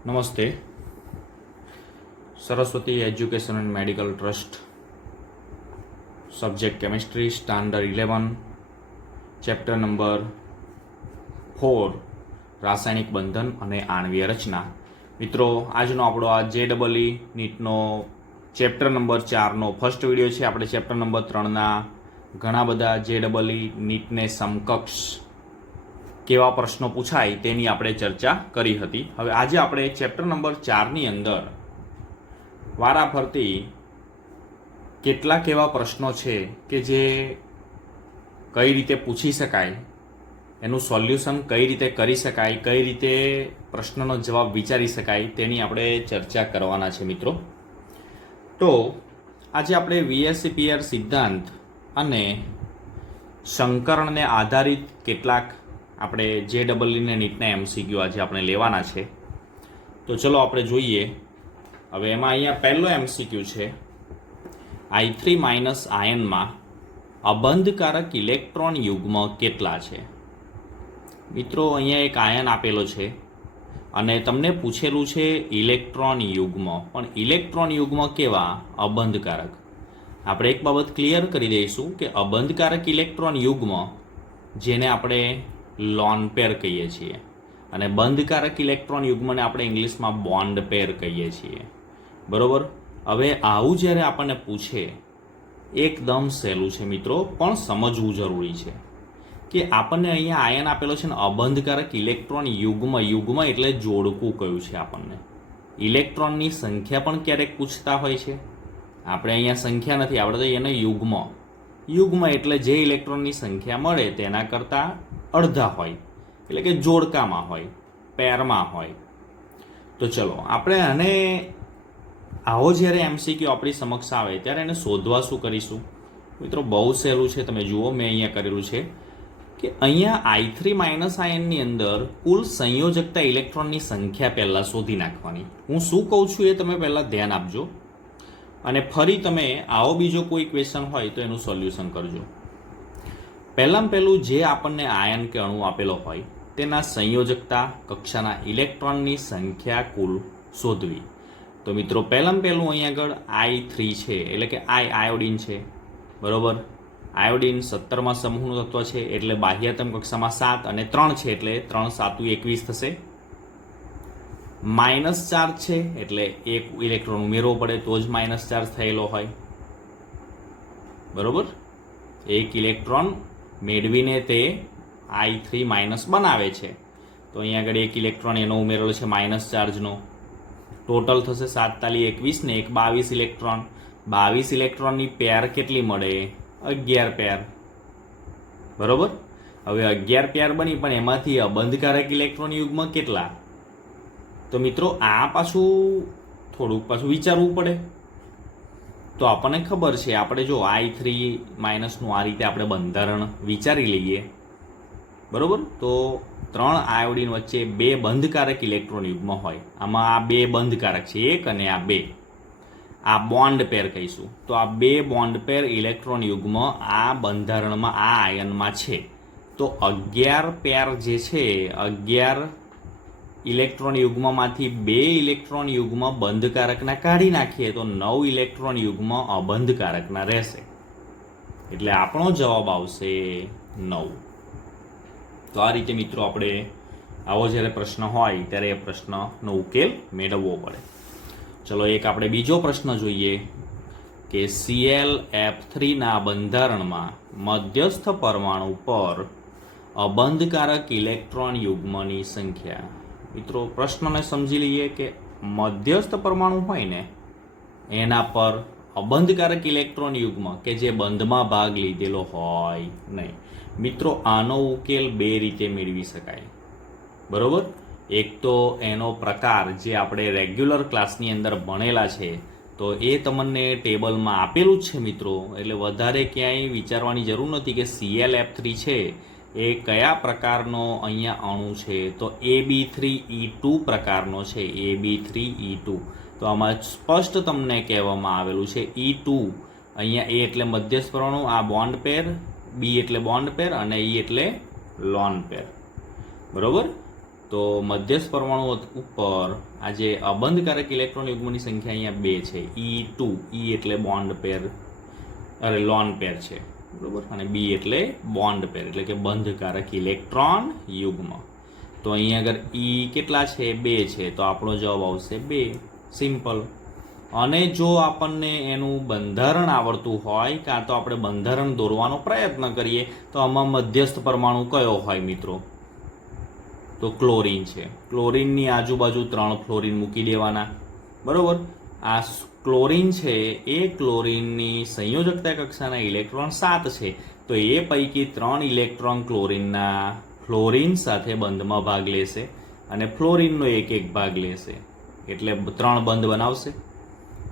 નમસ્તે. Saraswati education and medical trust, subject chemistry, standard 11, chapter number 4, રાસાયણિક બંધન અને આણ્વીય રચના. મિત્રો, આજનો આપણો આ JEE નીટનો ચેપ્ટર નંબર 4નો ફર્સ્ટ વિડીયો છે. આપણે ચેપ્ટર નંબર 3ના ઘણા બધા JEE નીટને સમકક્ષ કેવા પ્રશ્નો પૂછાય તેની આપણે ચર્ચા કરી હતી. હવે આજે આપણે ચેપ્ટર નંબર 4ની અંદર વારાફરતી કેટલાક એવા પ્રશ્નો છે કે જે કઈ રીતે પૂછી શકાય, એનું સોલ્યુશન કઈ રીતે કરી શકાય, કઈ રીતે પ્રશ્નનો જવાબ વિચારી શકાય તેની આપણે ચર્ચા કરવાના છે મિત્રો. તો આજે આપણે VSEPR સિદ્ધાંત અને સંકરણને આધારિત કેટલાક આપણે JEE ને નીટના MCQ આજે આપણે લેવાના છે. તો ચલો આપણે જોઈએ. હવે એમાં અહીંયા પહેલો MCQ છે, I3 માઇનસ આયનમાં અબંધકારક ઇલેક્ટ્રોન યુગ્મ કેટલા છે. મિત્રો, અહીંયા એક આયન આપેલો છે અને તમને પૂછેલું છે ઇલેક્ટ્રોન યુગ્મ, પણ ઇલેક્ટ્રોન યુગ્મ કેવા? અબંધકારક. આપણે એક બાબત ક્લિયર કરી દઈશું કે અબંધકારક ઇલેક્ટ્રોન યુગ્મ જેને આપણે લોન પેર કહીએ છીએ અને બંધકારક ઇલેક્ટ્રોન યુગ્મને આપણે ઇંગ્લિશમાં બોન્ડ પેર કહીએ છીએ. બરોબર. હવે આવું જ્યારે આપણને પૂછે, એકદમ સહેલું છે મિત્રો, પણ સમજવું જરૂરી છે કે આપણને અહીંયા આયન આપેલો છે ને અબંધકારક ઇલેક્ટ્રોન યુગ્મ. યુગ્મ એટલે જોડકું કયું છે આપણને. ઇલેક્ટ્રોનની સંખ્યા પણ ક્યારેક પૂછતા હોય છે. આપણે અહીંયા સંખ્યા નથી, આપણે તો એને યુગ્મ. યુગ્મ એટલે જે ઇલેક્ટ્રોનની સંખ્યા મળે તેના કરતાં અડધા હોય, એટલે કે જોડકામાં હોય, પેરમાં હોય. તો ચલો આપણે આને આવો જ્યારે MCQ આપણી સમક્ષ આવે ત્યારે એને શોધવા શું કરીશું મિત્રો? બહુ સહેલું છે. તમે જુઓ, મેં અહીંયા કરેલું છે કે અહીંયા I3 માઇનસ આયનની અંદર કુલ સંયોજકતા ઇલેક્ટ્રોનની સંખ્યા પહેલાં શોધી નાખવાની. હું શું કહું છું એ તમે પહેલાં ધ્યાન આપજો અને ફરી તમે આવો બીજો કોઈ ક્વેશ્ચન હોય તો એનું સોલ્યુશન કરજો. પહેલું જે આપણને આયન કે અણુ આપેલો હોય તેના સંયોજકતા કક્ષાના ઇલેક્ટ્રોનની સંખ્યા કુલ શોધવી. તો મિત્રો, પહેલું અહીંયા આગળ I3 છે, એટલે કે આયોડિન છે. બરોબર. આયોડિન 17મા સમૂહનું તત્વ છે, એટલે બાહ્યતમ કક્ષામાં 7 અને 3 છે, એટલે 3 7 21 થશે. માઇનસ ચાર્જ છે એટલે એક ઇલેક્ટ્રોન ઉમેરવો પડે તો જ માઇનસ ચાર્જ થયેલો હોય. બરોબર. એક ઇલેક્ટ્રોન મેળવીને તે I3 માઇનસ બનાવે છે, તો અહીંયા આગળ એક ઇલેક્ટ્રોન એનો ઉમેરેલો છે માઇનસ ચાર્જનો. ટોટલ થશે 7 તાલી 21 ને 1 22 ઇલેક્ટ્રોન. 22 ઇલેક્ટ્રોનની પેર કેટલી મળે? 11 પેર. બરોબર. હવે 11 પેર બની, પણ એમાંથી અબંધકારક ઇલેક્ટ્રોન યુગ્મ કેટલા? તો મિત્રો, આ થોડુંક વિચારવું પડે. તો આપણને ખબર છે, આપણે જો I3 માઇનસનું આ રીતે આપણે બંધારણ વિચારી લઈએ. બરોબર. તો 3 આયોડિન વચ્ચે 2 બંધકારક ઇલેક્ટ્રોન યુગ્મ હોય. આમાં આ 2 બંધકારક છે, 1 અને આ 2. આ બોન્ડ પેર કહીશું. તો આ 2 બોન્ડ પેર ઇલેક્ટ્રોન યુગ્મ આ બંધારણમાં, આ આયનમાં છે. તો 11 પેર જે છે, 11 ઇલેક્ટ્રોન યુગ્મમાંથી 2 ઇલેક્ટ્રોન યુગ્મ બંધકારકના કાઢી નાખીએ તો 9 ઇલેક્ટ્રોન યુગ્મ અબંધકારકના રહેશે. એટલે આપણો જવાબ આવશે 9. તો આ રીતે મિત્રો આપણે આવો જ્યારે પ્રશ્ન હોય ત્યારે એ પ્રશ્નનો ઉકેલ મેળવવો પડે. ચલો એક આપણે બીજો પ્રશ્ન જોઈએ કે ClF3ના બંધારણમાં મધ્યસ્થ પરમાણુ પર અબંધકારક ઇલેક્ટ્રોન યુગ્મની સંખ્યા. મિત્રો, પ્રશ્નને સમજી લઈએ કે મધ્યસ્થ પરમાણુ હોય ને એના પર અબંધકારક ઇલેક્ટ્રોન યુગ્મ કે જે બંધમાં ભાગ લીધેલો હોય નહીં. મિત્રો, આનો ઉકેલ 2 રીતે મેળવી શકાય. બરોબર. એક તો એનો પ્રકાર જે આપણે રેગ્યુલર ક્લાસની અંદર ભણેલા છે, તો એ તમને ટેબલમાં આપેલું જ છે મિત્રો, એટલે વધારે ક્યાંય વિચારવાની જરૂર નથી કે ClF3 છે એ કયા પ્રકારનો અહીંયા અણુ છે. તો AB3E2 પ્રકારનો છે, AB3E2. તો આમાં સ્પષ્ટ તમને કહેવામાં આવેલું છે E2. અહીંયા A એટલે મધ્યસ્થ પરમાણુ, આ બોન્ડ પેર, B એટલે બોન્ડ પેર અને E એટલે લોન પેર. બરોબર. તો મધ્યસ્થ પરમાણુ ઉપર આ જે અબંધકારક ઇલેક્ટ્રોન યુગ્મની સંખ્યા અહીંયા 2 છે. E2 E એટલે બોન્ડ પેર, લોન પેર છે, બરોબર, અને B એટલે બોન્ડ પેર એટલે કે બંધકારક ઇલેક્ટ્રોન યુગ્મ. તો અહીંયા આગળ E કેટલા છે? 2 છે, તો આપણો જવાબ આવશે 2. સિમ્પલ. અને જો આપણને એનું બંધારણ આવડતું હોય કાં તો આપણે બંધારણ દોરવાનો પ્રયત્ન કરીએ તો આમાં મધ્યસ્થ પરમાણુ કયો હોય મિત્રો? તો ક્લોરીન છે. ક્લોરીનની આજુબાજુ 3 ફ્લોરીન મૂકી દેવાના, બરોબર. આ ક્લોરીન છે એ ક્લોરીનની સંયોજકતા કક્ષાના ઇલેક્ટ્રોન 7 છે, તો એ પૈકી 3 ઇલેક્ટ્રોન ક્લોરીનના ફ્લોરીન સાથે બંધમાં ભાગ લેશે અને ફ્લોરીનનો એક ભાગ લેશે, એટલે 3 બંધ બનાવશે.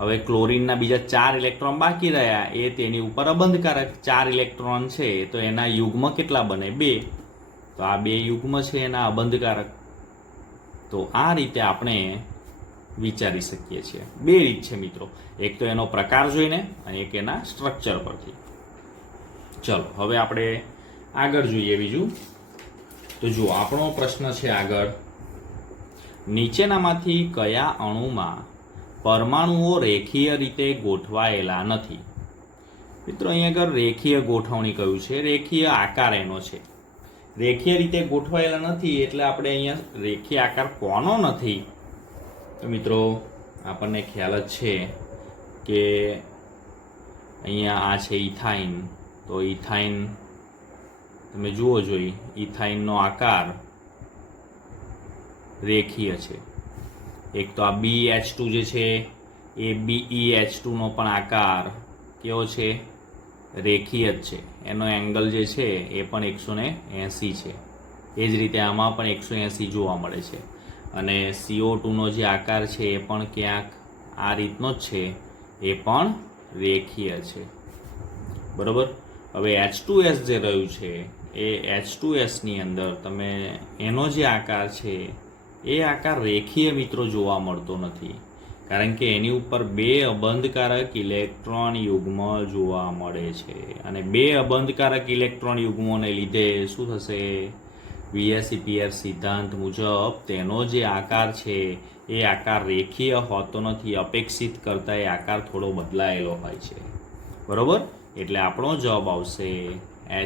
હવે ક્લોરીનના બીજા 4 ઇલેક્ટ્રોન બાકી રહ્યા, એ તેની ઉપર અબંધકારક 4 ઇલેક્ટ્રોન છે, તો એના યુગ્મ કેટલા બને? 2. તો આ 2 યુગ્મ છે એના અબંધકારક. તો આ રીતે આપણે વિચારી શકીએ છીએ. 2 રીત છે મિત્રો, એક તો એનો પ્રકાર જોઈને અને એક એના સ્ટ્રક્ચર પરથી. ચલો હવે આપણે આગળ જોઈએ બીજું. તો જુઓ, આપણો પ્રશ્ન છે આગળ, નીચેનામાંથી કયા અણુમાં પરમાણુઓ રેખીય રીતે ગોઠવાયેલા નથી? મિત્રો અહીંયા આગળ રેખીય ગોઠવણી કયું છે? રેખીય આકાર એનો છે. રેખીય રીતે ગોઠવાયેલા નથી એટલે આપણે અહીંયા રેખીય આકાર કોનો નથી? તો મિત્રો આપણને ખ્યાલ જ છે કે અહીંયા આ છે ઇથાઇન. તો ઇથાઇન તમે જુઓ જોઈ, ઇથાઇનનો આકાર રેખીય છે. એક તો આ BH2 જે છે એ BeH2 નો પણ આકાર કેવો છે? રેખીય જ છે. એનો એંગલ જે છે એ પણ 180 છે. એ જ રીતે આમાં પણ 180 જોવા મળે છે. અને CO2 નો જે આકાર છે એ પણ ક્યાંક આ રીતનો જ છે, એ પણ રેખીય છે, બરોબર. હવે H2S જે રહ્યું છે એ H2S ની અંદર તમે એનો જે આકાર છે એ આકાર રેખીય મિત્રો જોવા મળતો નથી, કારણ કે એની ઉપર 2 અબંધકારક ઇલેક્ટ્રોન યુગ્મ જોવા મળે છે. અને 2 અબંધકારક ઇલેક્ટ્રોન યુગ્મોને લીધે શું થશે? VSEPR સિદ્ધાંત મુજબ તેનો જે આકાર છે એ આકાર રેખીય હોતો નથી, અપેક્ષિત કરતાં એ આકાર થોડો બદલાયેલો હોય છે, બરોબર. એટલે આપણો જવાબ આવશે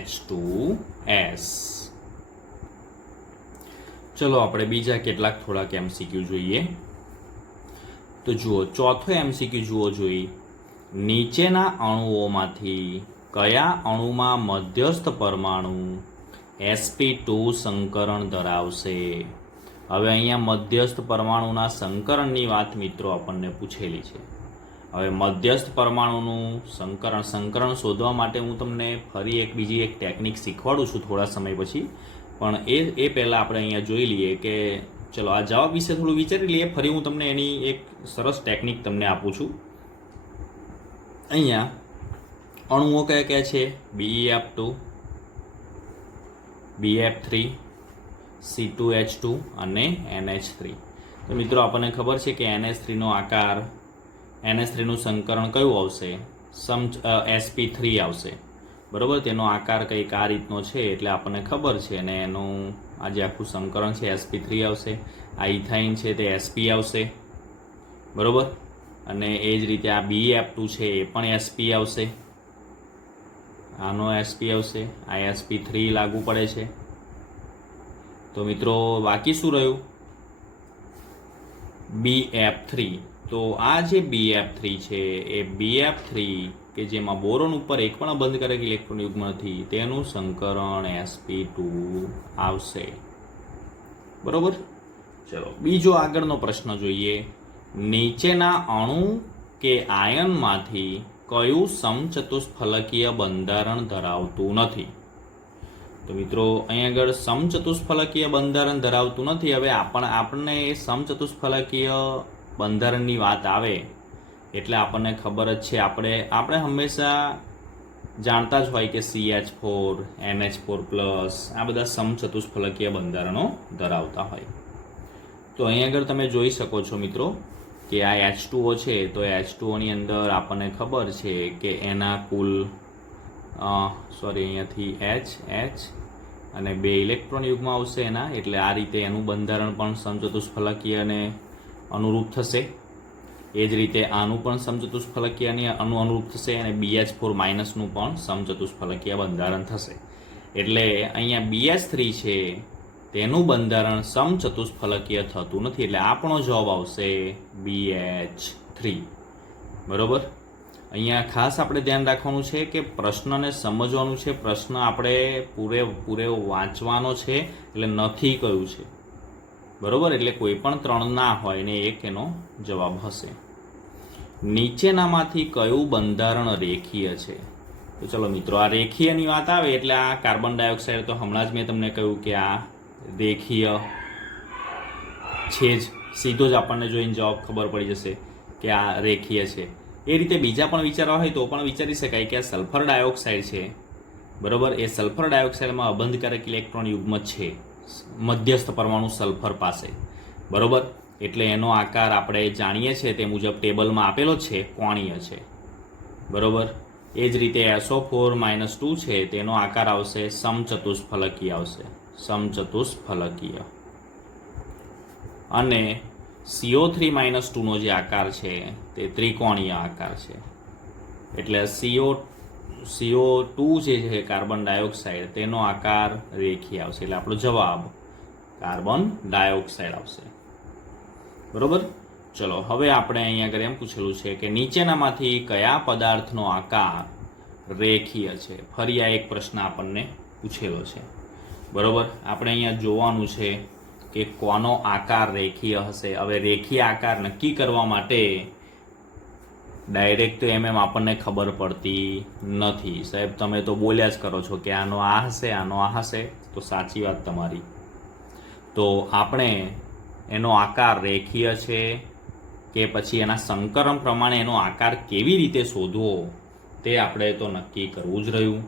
H2S. ચલો આપણે બીજા કેટલાક થોડાક MCQ જોઈએ. તો જુઓ, ચોથો MCQ જુઓ જોઈ, નીચેના અણુઓમાંથી કયા અણુમાં મધ્યસ્થ પરમાણુ sp2 સંકરણ ધરાવશે? હવે અહીંયા મધ્યસ્થ પરમાણુના સંકરણની વાત મિત્રો આપણને પૂછેલી છે. હવે મધ્યસ્થ પરમાણુનું સંકરણ શોધવા માટે હું તમને ફરી બીજી એક ટેકનિક શીખવાડું છું થોડા સમય પછી, પણ એ પહેલાં આપણે અહીંયા જોઈ લઈએ કે ચલો આ જવાબ વિશે થોડું વિચારી લઈએ. ફરી હું તમને એની એક સરસ ટેકનિક તમને આપું છું. અહીંયા અણુઓ કયા કયા છે? BeF2, BF3, C2H2 અને NH3. તો મિત્રો આપણને ખબર છે કે NH3નો આકાર, NH3નું સંકરણ કયું આવશે? sp3 આવશે, બરોબર. તેનો આકાર કંઈક આ રીતનો છે એટલે આપણને ખબર છે, અને એનું આ જે આખું સંકરણ છે sp3 આવશે. આ ઇથાઇન છે તે sp આવશે, બરોબર. અને એ જ રીતે આ BeF2 છે એ પણ sp આવશે, આનો sp આવશે, આ sp3 લાગુ પડે છે. તો મિત્રો બાકી શું રહ્યું? BF3. તો આ જે BF3 છે એ BF3 કે જેમાં બોરોન ઉપર એક પણ અબંધકારક ઇલેક્ટ્રોન યુગ્મ નથી, તેનું સંકરણ sp2 આવશે, બરોબર. ચલો બીજો આગળનો પ્રશ્ન જોઈએ. નીચેના અણુ કે આયનમાંથી કયું સમચતુષ્ફલકીય બંધારણ ધરાવતું નથી? તો મિત્રો અહીં આગળ સમચતુષ્ફલકીય બંધારણ ધરાવતું નથી. હવે આપણને એ સમચતુષ્ફલકીય બંધારણની વાત આવે એટલે આપણને ખબર જ છે, આપણે હંમેશા જાણતા જ હોય કે CH4, NH4+, આ બધા સમચતુષ્ફલકીય બંધારણો ધરાવતા હોય. તો અહીં આગળ તમે જોઈ શકો છો મિત્રો કે આ H2O છે, તો H2Oની અંદર આપણને ખબર છે કે એના કુલ અહીંયાથી H અને 2 ઇલેક્ટ્રોન યુગ્મ આવશે એના, એટલે આ રીતે એનું બંધારણ પણ સમચતુષ્ફલકીય અને અનુરૂપ થશે. એ જ રીતે આનું પણ સમચતુષ્ફલકીય અને અનુરૂપ થશે, અને BH4 માઇનસનું પણ સમચતુષ્ફલકીય બંધારણ થશે. એટલે અહીંયા BH3 છે તેનું બંધારણ સમચતુષ્ફલકીય થતું નથી, એટલે આપણો જવાબ આવશે BH3. બરોબર. અહીંયા ખાસ આપણે ધ્યાન રાખવાનું છે કે પ્રશ્નને સમજવાનું છે, પ્રશ્ન આપણે પૂરેપૂરો વાંચવાનો છે, એટલે નથી કયું છે. બરોબર. એટલે કોઈ પણ 3 ના હોય ને 1 એનો જવાબ હશે. નીચેનામાંથી કયું બંધારણ રેખીય છે? તો ચલો મિત્રો, આ રેખીયની વાત આવે એટલે આ કાર્બન ડાયોક્સાઇડ તો હમણાં જ મેં તમને કહ્યું કે આ રેખીય છે જ, સીધો જ આપણને જોઈને જવાબ ખબર પડી જશે કે આ રેખીય છે. એ રીતે બીજા પણ વિચારવા હોય તો પણ વિચારી શકાય કે આ સલ્ફર ડાયોક્સાઇડ છે, બરોબર. એ સલ્ફર ડાયોક્સાઇડમાં અબંધકારક ઇલેક્ટ્રોન યુગ્મ છે મધ્યસ્થ પરમાણુ સલ્ફર પાસે, બરોબર. એટલે એનો આકાર આપણે જાણીએ છીએ તે મુજબ ટેબલમાં આપેલો છે, કોણીય છે, બરોબર. એ જ રીતે SO4-2 છે તેનો આકાર આવશે સમચતુષ્ફલકીય આવશે, સમચતુષ્ફલકીય. અને CO3-2 નો જે આકાર છે તે ત્રિકોણીય આકાર છે. એટલે CO2 જે છે કાર્બન ડાયોક્સાઇડ તેનો આકાર રેખીય આવશે, એટલે આપણો જવાબ કાર્બન ડાયોક્સાઇડ આવશે. બરોબર. ચલો, હવે આપણે અહીંયા આગળ એમ પૂછેલું છે કે નીચેનામાંથી કયા પદાર્થનો આકાર રેખીય છે? ફરી આ એક પ્રશ્ન આપણને પૂછેલો છે, બરોબર. આપણે અહીંયા જોવાનું છે કે કોનો આકાર રેખીય હશે. હવે રેખીય આકાર નક્કી કરવા માટે ડાયરેક્ટ તો એમ આપણને ખબર પડતી નથી. સાહેબ તમે તો બોલ્યા જ કરો છો કે આનો આ હશે, આનો આ હશે, તો સાચી વાત તમારી. તો આપણે એનો આકાર રેખીય છે કે પછી એના સંકરણ પ્રમાણે એનો આકાર કેવી રીતે શોધવો તે આપણે તો નક્કી કરવું જ રહ્યું,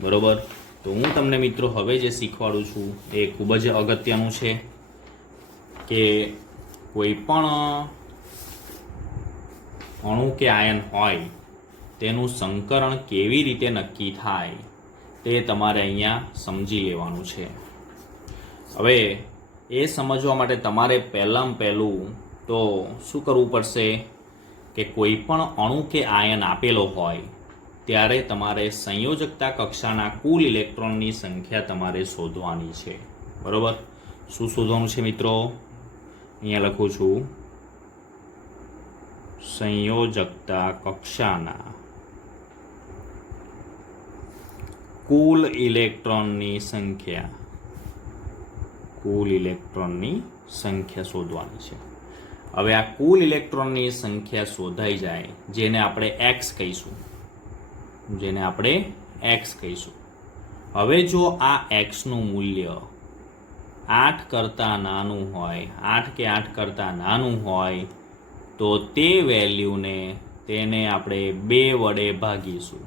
બરોબર. તો હું તમને મિત્રો હવે જે શીખવાડું છું એ ખૂબ જ અગત્યનું છે કે કોઈ પણ અણુ કે આયન હોય તેનું સંકરણ કેવી રીતે નક્કી થાય તે તમારે અહીંયા સમજી લેવાનું છે. હવે એ સમજવા માટે તમારે પહેલું તો શું કરવું પડશે કે કોઈ પણ અણુ કે આયન આપેલો હોય ત્યારે તમારે સંયોજકતા કક્ષાના કુલ ઇલેક્ટ્રોનની સંખ્યા તમારે શોધવાની છે, બરોબર. શું શોધવાનું છે મિત્રો? અહીંયા લખું છું, સંયોજકતા કક્ષાના કુલ ઇલેક્ટ્રોનની સંખ્યા, કુલ ઇલેક્ટ્રોનની સંખ્યા શોધવાની છે. હવે આ કુલ ઇલેક્ટ્રોનની સંખ્યા શોધાઈ જાય, જેને આપણે x કહીશું, હવે જો આ x નું મૂલ્ય 8 કરતાં નાનું હોય, 8 કે 8 કરતાં નાનું હોય તો તે વેલ્યુને તેને આપણે 2 વડે ભાગીશું,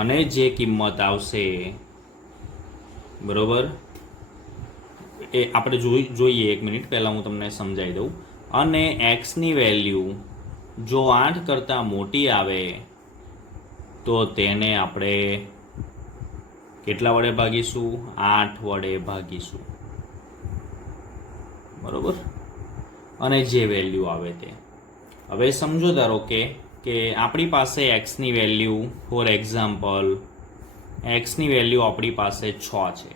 અને જે કિંમત આવશે, બરોબર, એ આપણે જોઈએ. 1 મિનિટ પહેલાં હું તમને સમજાવી દઉં. અને એક્સની વેલ્યુ જો 8 કરતાં મોટી આવે તો તેને આપણે કેટલા વડે ભાગીશું? 8 વડે ભાગીશું, બરોબર. અને જે વેલ્યુ આવે તે, હવે સમજો ધારો કે આપણી પાસે એક્સની વેલ્યુ, ફોર એક્ઝામ્પલ એક્સની વેલ્યુ આપણી પાસે 6 છે.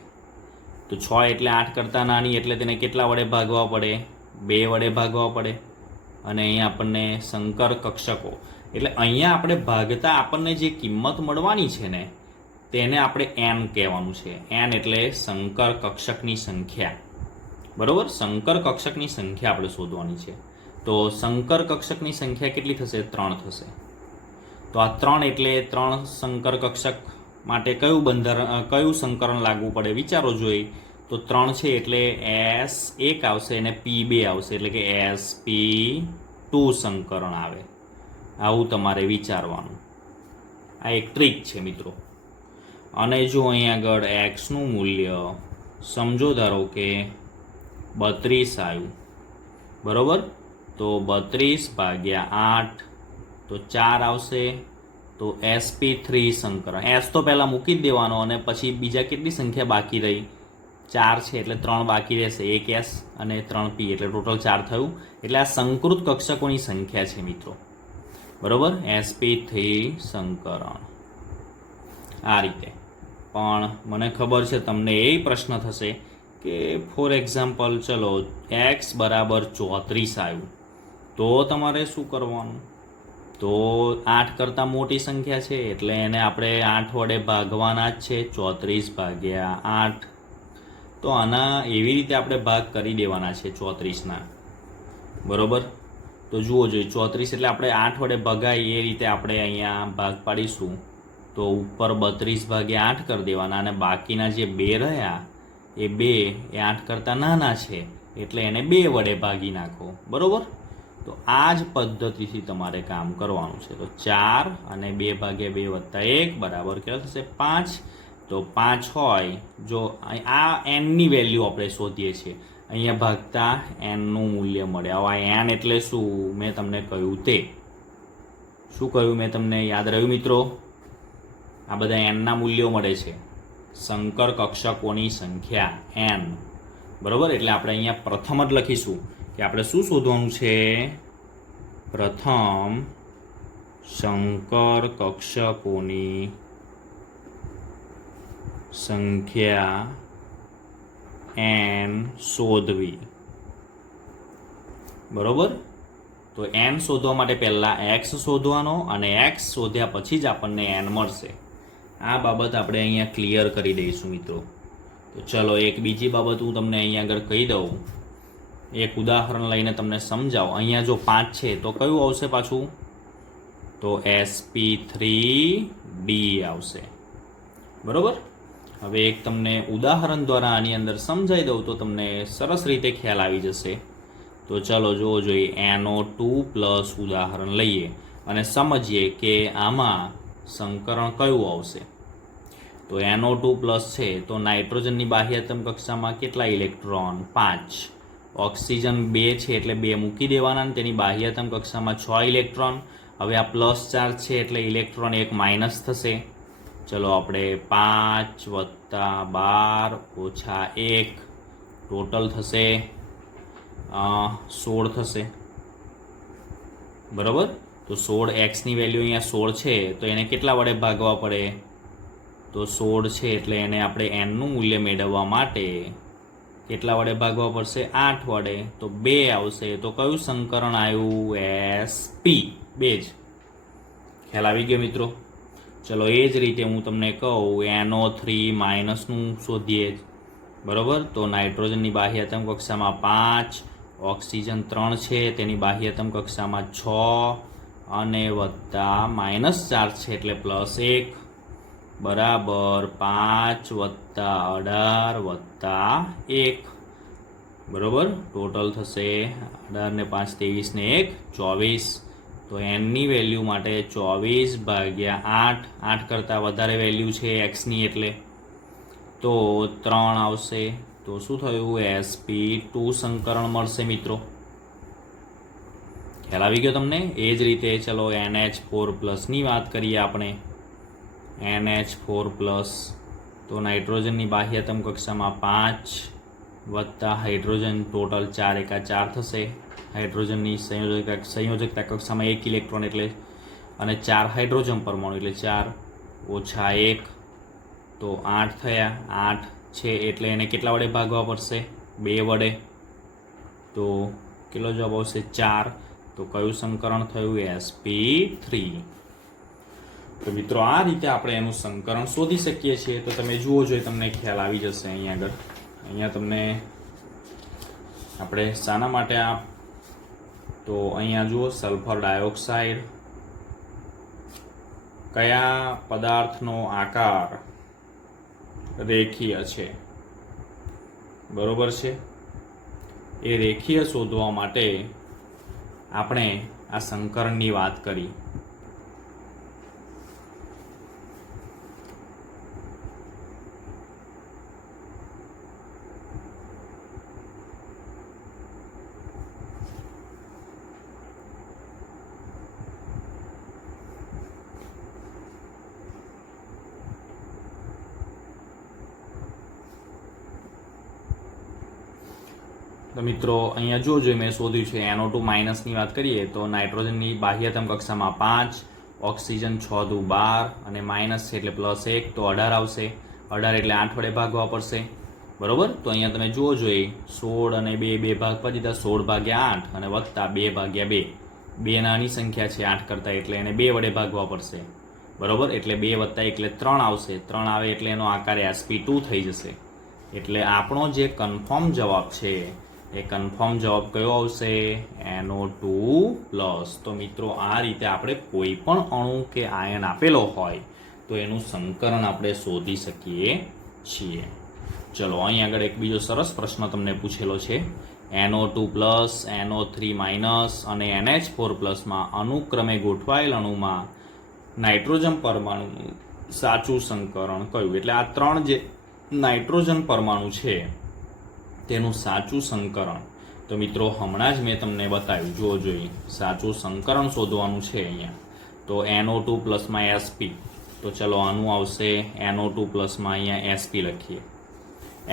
તો 6 એટલે 8 કરતાં નાની, એટલે તેને કેટલા વડે ભાગવા પડે? 2 વડે ભાગવા પડે. અને અહીંયા આપણને સંકર કક્ષકો, એટલે અહીંયા આપણે ભાગતા આપણને જે કિંમત મળવાની છે ને તેને આપણે n કહેવાનું છે. n એટલે સંકર કક્ષકની સંખ્યા, બરોબર. સંકર કક્ષકની સંખ્યા આપણે શોધવાની છે. તો સંકર કક્ષકની સંખ્યા કેટલી થશે? 3 થશે. તો આ 3 એટલે 3 સંકર કક્ષક માટે કયું સંકરણ લાગવું પડે વિચારો જોઈ. તો 3 છે એટલે S1 આવશે અને P2 આવશે, એટલે કે sp2 સંકરણ આવે. આવું તમારે વિચારવાનું. આ એક ટ્રીક છે મિત્રો. અને જો અહીં આગળ એક્સનું મૂલ્ય સમજો ધારો કે 32 આવ્યું, બરોબર. તો 32 ભાગ્યા 8 તો 4 આવશે, તો sp3 સંકરણ s તો પહેલાં મૂકી જ દેવાનો અને પછી બીજા કેટલી સંખ્યા બાકી રહી? 4 છે એટલે 3 બાકી રહેશે, એક s અને 3 p એટલે ટોટલ 4 થયું. એટલે આ સંકૃત કક્ષકોની સંખ્યા છે મિત્રો. બરોબર, sp3 સંકરણ આ રીતે. પણ મને ખબર છે તમને એ પ્રશ્ન થશે કે ફોર એક્ઝામ્પલ ચલો x બરાબર 34 આવ્યું તો તમારે શું કરવાનું? તો 8 કરતાં મોટી સંખ્યા છે એટલે એને આપણે 8 વડે ભાગવાના જ છે. 34 ભાગ્યા 8. તો આના એવી રીતે આપણે ભાગ કરી દેવાના છે 34ના. બરોબર, તો જુઓ જોઈએ 34 એટલે આપણે 8 વડે ભગાય એ રીતે આપણે અહીંયા ભાગ પાડીશું. તો ઉપર 32 ભાગ્યા 8 કરી દેવાના અને બાકીના જે 2 રહ્યા એ 2 એ 8 કરતાં નાના છે એટલે એને 2 વડે ભાગી નાખો. બરોબર, તો આ જ પદ્ધતિથી તમારે કામ કરવાનું છે. તો 4 અને 2 ભાગ્યા 2 વત્તા 1 બરાબર કેટલા થશે? 5. તો 5 હોય, જો આ એનની વેલ્યુ આપણે શોધીએ છીએ, અહીંયા ભાગતા એનનું મૂલ્ય મળે. હવે આ એન એટલે શું મેં તમને કહ્યું તે. શું કહ્યું મેં તમને? યાદ રહ્યું મિત્રો? આ બધા એનના મૂલ્યો મળે છે, સંકર કક્ષકોની સંખ્યા એન. બરોબર, એટલે આપણે અહીંયા પ્રથમ જ લખીશું કે આપણે શું શોધવાનું છે? પ્રથમ સંકર કક્ષકોની સંખ્યા એન શોધવી. બરોબર, તો એન શોધવા માટે પહેલાં એક્સ શોધવાનો અને એક્સ શોધ્યા પછી જ આપણને એન મળશે. આ બાબત આપણે અહીંયા ક્લિયર કરી દઈશું મિત્રો. તો ચલો એક બીજી બાબત હું તમને અહીંયા આગળ કહી દઉં, એક ઉદાહરણ લઈને તમને સમજાવો. અહીંયા જો 5 છે તો કયું આવશે પાછું? તો sp3d આવશે. બરોબર, હવે એક તમને ઉદાહરણ દ્વારા આની અંદર સમજાવી દઉં તો તમને સરસ રીતે ખ્યાલ આવી જશે. તો ચલો જોવો જોઈએ, NO2 પ્લસ ઉદાહરણ લઈએ અને સમજીએ કે આમાં સંકરણ કયું આવશે. તો NO2 પ્લસ છે તો નાઇટ્રોજનની બાહ્યતમ કક્ષામાં કેટલા ઇલેક્ટ્રોન? 5. ઓક્સિજન 2 છે એટલે 2 મૂકી દેવાના અને તેની બાહ્યતમ કક્ષામાં 6 ઇલેક્ટ્રોન. હવે આ પ્લસ ચાર્જ છે એટલે ઇલેક્ટ્રોન એક માઇનસ થશે. ચલો આપણે 5 વત્તા 12 ઓછા 1 ટોટલ થશે 16 થશે. બરાબર, તો 16 એક્સની વેલ્યુ અહીંયા 16 છે તો એને કેટલા વડે ભાગવા પડે? તો 16 છે એટલે એને આપણે એનનું મૂલ્ય મેળવવા માટે કેટલા વડે ભાગવા પડશે? 8 વડે. તો 2 આવશે. તો કયું સંકરણ આવ્યું? sp. 2 જ. ખ્યાલ આવી ગયો મિત્રો? ચલો એ જ રીતે હું તમને કહું NO3 માઇનસનું શોધીએ. બરાબર, તો નાઇટ્રોજનની બાહ્યતમ કક્ષામાં 5, ઓક્સિજન 3 છે તેની બાહ્યતમ કક્ષામાં 6 અને વત્તા -4 છે એટલે +1 બરાબર 5 વત્તા 18 વત્તા 1. બરાબર, ટોટલ થશે 18 ને 5 23 ને 1 24. તો એનની વેલ્યુ માટે 24 ભાગ્યા 8. 8 કરતાં વધારે વેલ્યુ છે એક્સની એટલે તો 3 આવશે. તો શું થયું? sp2 સંકરણ મળશે મિત્રો. ખ્યાલ આવી ગયો તમને? એ જ રીતે ચલો NH4 પ્લસની વાત કરીએ આપણે. NH4 પ્લસ તો નાઇટ્રોજનની બાહ્યતમ કક્ષામાં 5 વત્તા હાઇડ્રોજન ટોટલ 4 એકા 4 થશે. હાઇડ્રોજનની સંયોજકતા કક્ષામાં 1 ઇલેક્ટ્રોન એટલે અને 4 હાઇડ્રોજન પરમાણુ એટલે 4 ઓછા 1 તો 8 થયા. 8 છે એટલે એને કેટલા વડે ભાગવા પડશે? 2 વડે. તો કેટલો જવાબ આવશે? 4. તો કયું સંકરણ થયું? sp3. તો મિત્રો આ રીતે આપણે એનું સંકરણ શોધી શકીએ છીએ. તો તમે જુઓ જોઈએ તમને ખ્યાલ આવી જશે. અહીંયા તમને આપણે શાના માટે આ તો અહીંયા જુઓ સલ્ફર ડાયોક્સાઇડ કયા પદાર્થનો આકાર રેખીય છે? બરોબર છે, એ રેખીય શોધવા માટે આપણે આ સંકરણની વાત કરી. તો મિત્રો અહીંયા જોજો મેં શોધ્યું છે NO2 માઇનસની વાત કરીએ તો નાઇટ્રોજનની બાહ્યતમ કક્ષામાં 5, ઓક્સિજન 6 દુ 12 અને માઇનસ છે એટલે +1 તો 18 આવશે. 18 એટલે 8 વડે ભાગવા પડશે, બરોબર. તો અહીંયા તમે જુઓ જોઈએ 16 અને 2 ભાગ પર દીધા, 16/8 અને વત્તા 2/2. 2 નાની સંખ્યા છે 8 કરતાં, એટલે એને 2 વડે ભાગવા પડશે, બરોબર. એટલે 2 + 1 એટલે 3 આવશે. 3 આવે એટલે એનો આકાર sp2 થઈ જશે. એટલે આપણો જે કન્ફર્મ જવાબ છે એ કન્ફર્મ જવાબ કયો આવશે? NO2+. તો મિત્રો આ રીતે આપણે કોઈ પણ અણુ કે આયન આપેલો હોય તો એનું સંકરણ આપણે શોધી શકીએ છીએ. ચલો અહીં આગળ એક બીજો સરસ પ્રશ્ન તમને પૂછેલો છે. NO2+, NO3- અને NH4+માં અનુક્રમે ગોઠવાયેલ અણુમાં નાઇટ્રોજન પરમાણુનું સાચું સંકરણ કયું? એટલે આ 3 જે નાઇટ્રોજન પરમાણુ છે તેનું સાચું સંકરણ તો મિત્રો હમણાં જ મેં તમને બતાવ્યું. જુઓ જોઈએ, સાચું સંકરણ શોધવાનું છે અહીંયા. તો NO2+માં sp, તો ચલો આનું આવશે NO2+માં અહીંયા sp લખીએ.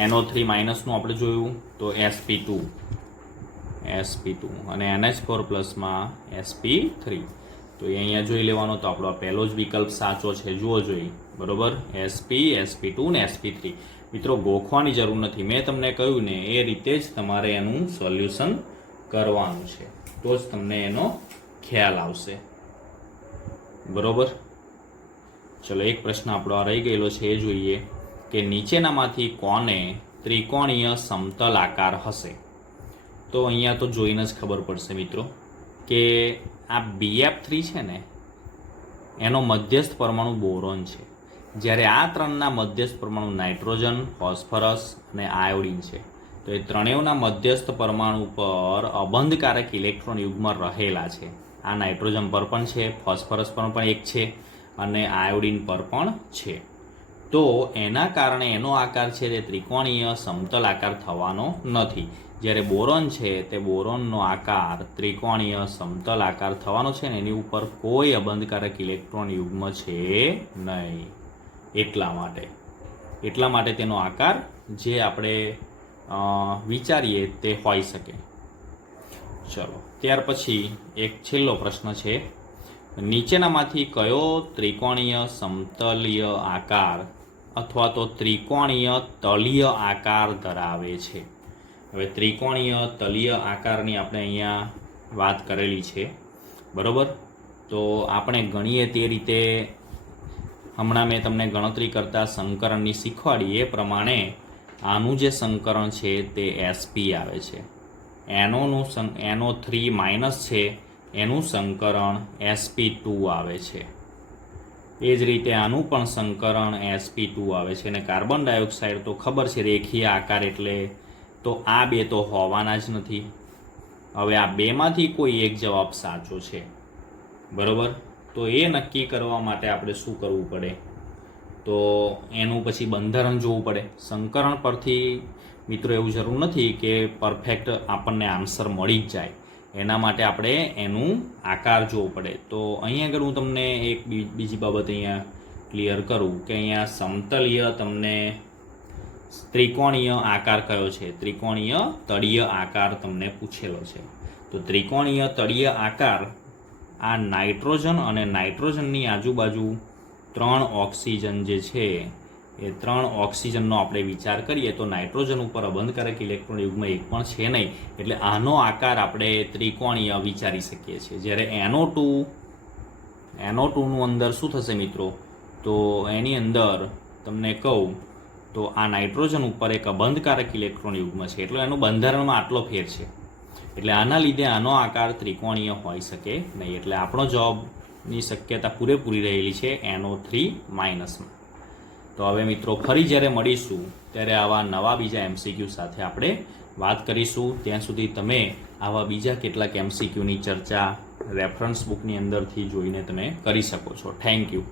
NO3- આપણે જોયું તો sp2 અને NH4+માં sp3. તો એ અહીંયા જોઈ લેવાનો. તો આપણો પહેલો જ વિકલ્પ સાચો છે. જુઓ જોઈએ, બરોબર. sp, sp2 ને sp3. મિત્રો ગોખવાની જરૂર નથી, મેં તમને કહ્યું ને એ રીતે જ તમારે એનું સોલ્યુશન કરવાનું છે, તો જ તમને એનો ખ્યાલ આવશે, બરોબર. ચલો એક પ્રશ્ન આપણો આ રહી ગયેલો છે એ જોઈએ કે નીચેનામાંથી કોને ત્રિકોણીય સમતલ આકાર હશે? તો અહીંયા તો જોઈને જ ખબર પડશે મિત્રો કે આ Bf3 છે ને એનો મધ્યસ્થ પરમાણુ બોરોન છે, જ્યારે આ 3ના મધ્યસ્થ પરમાણુ નાઇટ્રોજન, ફોસ્ફરસ અને આયોડિન છે. તો એ ત્રણેયના મધ્યસ્થ પરમાણુ પર અબંધકારક ઇલેક્ટ્રોન યુગ્મ રહેલા છે. આ નાઇટ્રોજન પર પણ છે, ફોસ્ફરસ પર પણ એક છે અને આયોડિન પર પણ છે. તો એના કારણે એનો આકાર છે તે ત્રિકોણીય સમતલ આકાર થવાનો નથી. જ્યારે બોરોન છે તે બોરોનનો આકાર ત્રિકોણીય સમતલ આકાર થવાનો છે ને એની ઉપર કોઈ અબંધકારક ઇલેક્ટ્રોન યુગ્મ છે નહીં. એટલા માટે તેનો આકાર જે આપણે વિચારીએ તે હોઈ શકે. ચલો ત્યાર પછી એક છેલ્લો પ્રશ્ન છે. નીચેનામાંથી કયો ત્રિકોણીય સમતલીય આકાર અથવા તો ત્રિકોણીય તલીય આકાર ધરાવે છે? હવે ત્રિકોણીય તલીય આકારની આપણે અહીંયા વાત કરેલી છે, બરોબર. તો આપણે ગણીએ તે રીતે હમણાં મેં તમને ગણતરી કરતા સંકરણની શીખવાડી એ પ્રમાણે આનું જે સંકરણ છે તે sp આવે છે. NO3- છે એનું સંકરણ sp2 આવે છે. એ જ રીતે આનું પણ સંકરણ sp2 આવે છે. અને કાર્બન ડાયોક્સાઇડ તો ખબર છે રેખીય આકાર એટલે તો આ બે તો હોવાના જ નથી. હવે આ બેમાંથી કોઈ એક જવાબ સાચો છે, બરોબર. તો એ નક્કી કરવા માટે આપણે શું કરવું પડે? તો એનું પછી બંધારણ જોવું પડે. સંકરણ પરથી મિત્રો એવું જરૂર નથી કે પરફેક્ટ આપણને આન્સર મળી જ જાય. એના માટે આપણે એનું આકાર જોવો પડે. તો અહીં આગળ હું તમને એક બીજી બાબત અહીંયા ક્લિયર કરું કે અહીંયા સમતલીય તમને ત્રિકોણીય આકાર કયો છે? ત્રિકોણીય તળીય આકાર તમને પૂછેલો છે. તો ત્રિકોણીય તળીય આકાર આ નાઇટ્રોજન અને નાઇટ્રોજનની આજુબાજુ 3 ઓક્સિજન જે છે એ 3 ઓક્સિજનનો આપણે વિચાર કરીએ તો નાઇટ્રોજન ઉપર અબંધકારક ઇલેક્ટ્રોન યુગ્મ એક પણ છે નહીં. એટલે આનો આકાર આપણે ત્રિકોણીય વિચારી શકીએ છીએ. જ્યારે NO2નું અંદર શું થશે મિત્રો? તો એની અંદર તમને કહું તો આ નાઇટ્રોજન ઉપર એક અબંધકારક ઇલેક્ટ્રોન યુગ્મ છે, એટલે એનું બંધારણમાં આટલો ફેર છે. એટલે આના લીધે આનો આકાર ત્રિકોણીય હોઈ શકે નહીં. એટલે આપણો જવાબની શક્યતા પૂરેપૂરી રહેલી છે NO3-માં. તો હવે મિત્રો ફરી જ્યારે મળીશું ત્યારે આવા નવા બીજા MCQ સાથે આપણે વાત કરીશું. ત્યાં સુધી તમે આવા બીજા કેટલાક MCQની ચર્ચા રેફરન્સ બુકની અંદરથી જોઈને તમે કરી શકો છો. Thank you.